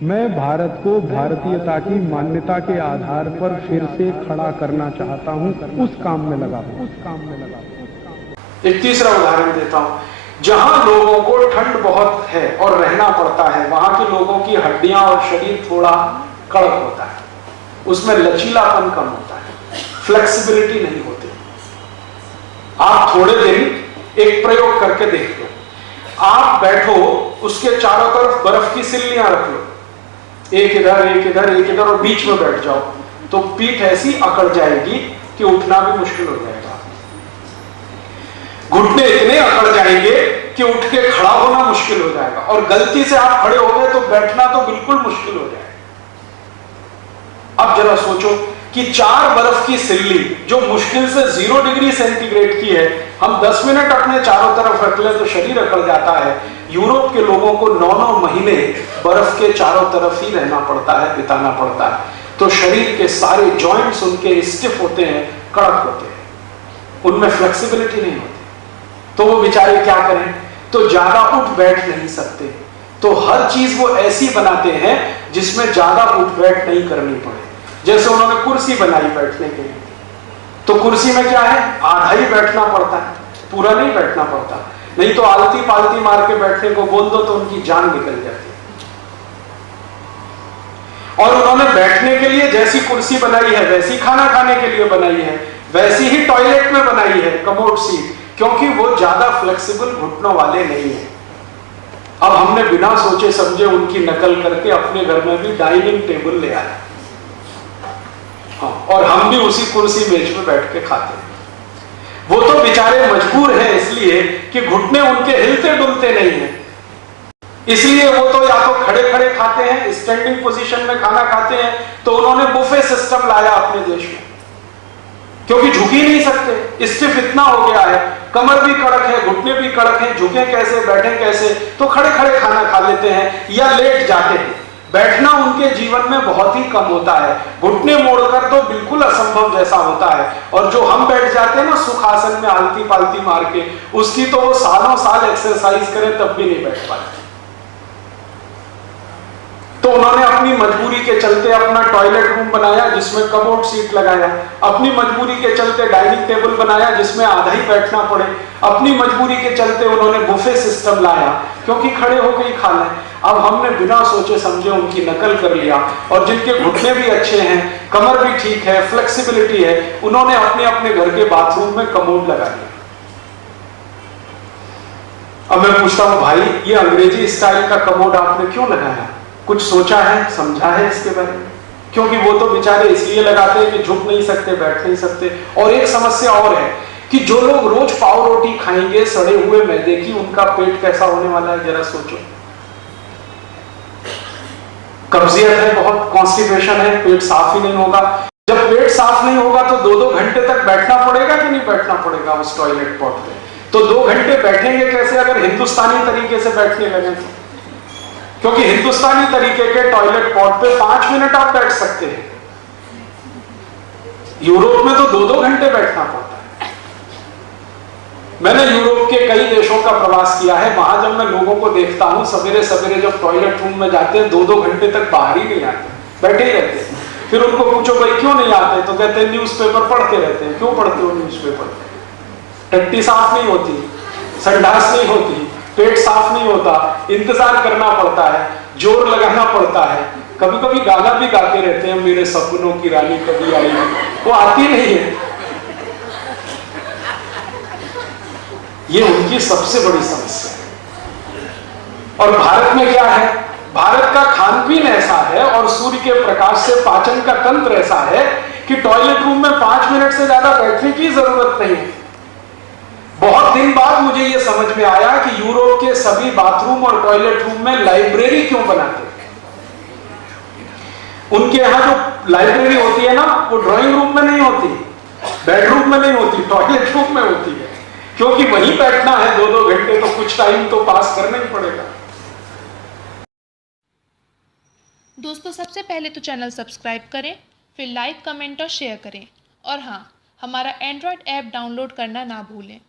मैं भारत को भारतीयता की मान्यता के आधार पर फिर से खड़ा करना चाहता हूं, उस काम में लगा हूं। एक तीसरा उदाहरण देता हूं। जहां लोगों को ठंड बहुत है और रहना पड़ता है, वहां के लोगों की हड्डियां और शरीर थोड़ा कड़क होता है, उसमें लचीलापन कम होता है, फ्लेक्सिबिलिटी नहीं होती। आप थोड़े दिन एक प्रयोग करके देख लो। आप बैठो, उसके चारों तरफ बर्फ की सिल्लियां रख लो, एक इधर एक इधर एक इधर, और बीच में बैठ जाओ, तो पीठ ऐसी अकड़ जाएगी कि उठना भी मुश्किल हो जाएगा। घुटने इतने अकड़ जाएंगे कि उठ के खड़ा होना मुश्किल हो जाएगा, और गलती से आप खड़े हो गए तो बैठना तो बिल्कुल मुश्किल हो जाएगा। अब जरा सोचो कि 4 बर्फ की सिल्ली जो मुश्किल से 0 डिग्री सेंटीग्रेड की है, हम 10 मिनट अपने चारों तरफ रख ले तो शरीर अकड़ जाता है। यूरोप के लोगों को 9-9 महीने बर्फ के चारों तरफ ही रहना पड़ता है, बिताना पड़ता है, तो शरीर के सारे जॉइंट्स उनके स्टिफ होते हैं, कड़क होते हैं, उनमें फ्लेक्सिबिलिटी नहीं होती। तो वो बेचारे क्या करें, तो ज्यादा उठ बैठ नहीं सकते, तो हर चीज वो ऐसी बनाते हैं जिसमें ज्यादा उठ बैठ नहीं करनी पड़े। जैसे उन्होंने कुर्सी बनाई बैठने के लिए, तो कुर्सी में क्या है, आधा ही बैठना पड़ता है, पूरा नहीं बैठना पड़ता, नहीं तो आलती पालती मार के बैठने को बोल दो तो उनकी जान निकल जाती है। और उन्होंने बैठने के लिए जैसी कुर्सी बनाई है वैसी खाना खाने के लिए बनाई है, वैसी ही टॉयलेट में बनाई है कमोड सीट, क्योंकि वो ज्यादा फ्लेक्सिबल घुटनों वाले नहीं है। अब हमने बिना सोचे समझे उनकी नकल करके अपने घर में भी डाइनिंग टेबल ले आए, हाँ, और हम भी उसी कुर्सी मेज पे बैठ के खाते हैं। वो तो बेचारे मजबूर हैं इसलिए कि घुटने उनके हिलते डुलते नहीं है, इसलिए वो तो या तो खड़े खड़े खाते हैं, स्टैंडिंग पोजीशन में खाना खाते हैं। तो उन्होंने बुफे सिस्टम लाया अपने देश में, क्योंकि झुक ही नहीं सकते, स्टिफ इतना हो गया है, कमर भी कड़क है, घुटने भी कड़क हैं, झुके कैसे बैठे कैसे, तो खड़े खड़े खाना खा लेते हैं या लेट जाते हैं। बैठना उनके जीवन में बहुत ही कम होता है, घुटने मोड़कर तो बिल्कुल असंभव जैसा होता है। और जो हम बैठ जाते हैं ना सुखासन में आलती पालती मार के, उसकी तो वो सालों साल एक्सरसाइज करें तब भी नहीं बैठ पाते। तो उन्होंने अपनी मजबूरी के चलते अपना टॉयलेट रूम बनाया जिसमें कमोड सीट लगाया, अपनी मजबूरी के चलते डाइनिंग टेबल बनाया जिसमें आधा ही बैठना पड़े, अपनी मजबूरी के चलते उन्होंने बुफे सिस्टम लाया क्योंकि खड़े होकर ही खा लें। अब हमने बिना सोचे समझे उनकी नकल कर लिया, और जिनके घुटने भी अच्छे हैं, कमर भी ठीक है, फ्लेक्सिबिलिटी है, उन्होंने अपने अपने घर के बाथरूम में कमोड लगा दिया। अब मैं पूछता हूं, भाई ये अंग्रेजी स्टाइल का कमोड आपने क्यों लगाया? कुछ सोचा है, समझा है इसके बारे में? क्योंकि वो तो बेचारे इसलिए लगाते हैं कि झुक नहीं सकते, बैठ नहीं सकते। और एक समस्या और है कि जो लोग रोज पाव रोटी खाएंगे सड़े हुए मैदे की, उनका पेट कैसा होने वाला है जरा सोचो। कब्जियत है, बहुत कॉन्स्टिपेशन है, पेट साफ ही नहीं होगा। जब पेट साफ नहीं होगा तो 2-2 घंटे तक बैठना पड़ेगा कि नहीं बैठना पड़ेगा उस टॉयलेट पॉट पे? तो 2 घंटे बैठेंगे कैसे अगर हिंदुस्तानी तरीके से बैठने लगे तो? क्योंकि हिंदुस्तानी तरीके के टॉयलेट पॉट पे 5 मिनट आप बैठ सकते हैं, यूरोप में तो 2-2 घंटे बैठना पड़ता है। मैंने यूरोप के कई देशों का प्रवास किया है, वहां जब मैं लोगों को देखता हूं सवेरे सवेरे जब टॉयलेट रूम में जाते हैं 2-2 घंटे तक बाहर ही नहीं आते, बैठे ही रहते हैं। फिर उनको पूछो भाई क्यों नहीं आते, तो कहते हैं न्यूज़पेपर पढ़ते रहते हैं। क्यों पढ़ते हो न्यूज़पेपर? टट्टी साफ नहीं होती, संडास नहीं होती, पेट साफ नहीं होता, इंतजार करना पड़ता है, जोर लगाना पड़ता है, कभी कभी गाना भी गाते रहते हैं, मेरे सपनों की रानी कभी आई, वो आती नहीं है। ये उनकी सबसे बड़ी समस्या है। और भारत में क्या है, भारत का खान पीन ऐसा है और सूर्य के प्रकाश से पाचन का तंत्र ऐसा है कि टॉयलेट रूम में 5 मिनट से ज्यादा बैठने की जरूरत नहीं है। बहुत दिन बाद मुझे यह समझ में आया कि यूरोप के सभी बाथरूम और टॉयलेट रूम में लाइब्रेरी क्यों बनाते हैं। उनके यहां जो लाइब्रेरी होती है ना, वो ड्राइंग रूम में नहीं होती, बेडरूम में नहीं होती, टॉयलेट रूम में होती है, क्योंकि वहीं बैठना है 2-2 घंटे, तो कुछ टाइम तो पास करना ही पड़ेगा। दोस्तों, सबसे पहले तो चैनल सब्सक्राइब करें, फिर लाइक, कमेंट और शेयर करें, और हाँ, हमारा एंड्रॉयड ऐप डाउनलोड करना ना भूलें।